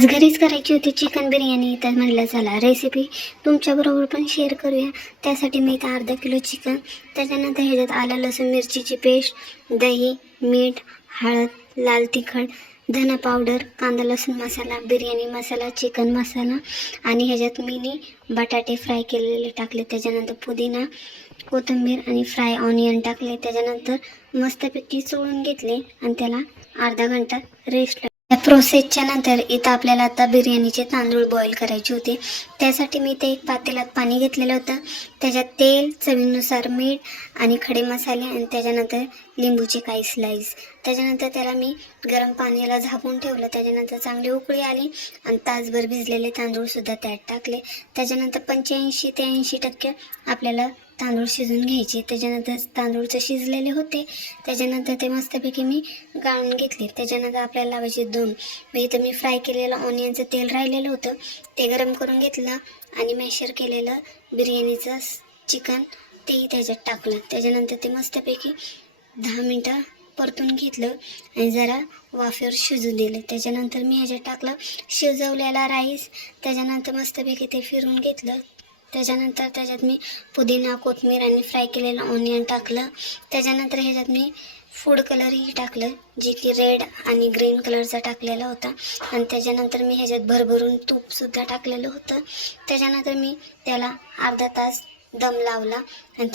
आज घरीच करायची होती चिकन बिर्याणी, तर म्हटलं चला रेसिपी तुमच्याबरोबर पण शेअर करूया. त्यासाठी मी इथं अर्धा किलो चिकन, त्याच्यानंतर ह्याच्यात आलं लसूण मिरचीची पेस्ट, दही, मीठ, हळद, लाल तिखट, धना पावडर, कांदा लसूण मसाला, बिर्याणी मसाला, चिकन मसाला आणि ह्याच्यात मीनी बटाटे फ्राय केलेले टाकले. त्याच्यानंतर पुदिना, कोथिंबीर आणि फ्राय ऑनियन टाकले. त्याच्यानंतर मस्तपैकी चोळून घेतले आणि त्याला अर्धा घंटा रेस्ट. या प्रोसेसच्या नंतर इथं आपल्याला आता बिर्याणीचे तांदूळ बॉईल करायचे होते. त्यासाठी मी ते एक पातेल्यात पाणी घेतलेलं होतं. त्याच्यात तेल, चवीनुसार मीठ आणि खडे मसाले आणि त्याच्यानंतर लिंबूचे काही स्लाईस. त्याच्यानंतर त्याला मी गरम पाण्याला झाकून ठेवलं. त्याच्यानंतर चांगली उकळी आली आणि तासभर भिजलेले तांदूळसुद्धा त्यात टाकले. त्याच्यानंतर 85 ते 80% आपल्याला तांदूळ शिजून घ्यायचे. त्याच्यानंतर तांदूळचं शिजलेले होते. त्याच्यानंतर ते मस्तपैकी मी गाळून घेतले. त्याच्यानंतर आपल्याला लावायचे दोन. इथं मी फ्राय केलेलं ऑनियनचं तेल राहिलेलं होतं, ते गरम करून घेतलं आणि मॅशर केलेलं बिर्याणीचं चिकन तेही त्याच्यात टाकलं. त्याच्यानंतर ते मस्तपैकी 10 मिनटं परतून घेतलं आणि जरा वाफेवर शिजू दिलं. त्याच्यानंतर मी ह्याच्यात टाकलं शिजवलेला राईस. त्याच्यानंतर मस्तपैकी ते फिरून घेतलं. त्याच्यानंतर त्याच्यात मी पुदिना, कोथिंबीर आणि फ्राय केलेलं ऑनियन टाकलं. त्याच्यानंतर ह्याच्यात मी फूड कलरही टाकलं, जे की रेड आणि ग्रीन कलरचा टाकलेला होता. आणि त्याच्यानंतर मी ह्याच्यात भरभरून तूपसुद्धा टाकलेलं होतं. त्याच्यानंतर मी त्याला अर्धा तास दम लावला आणि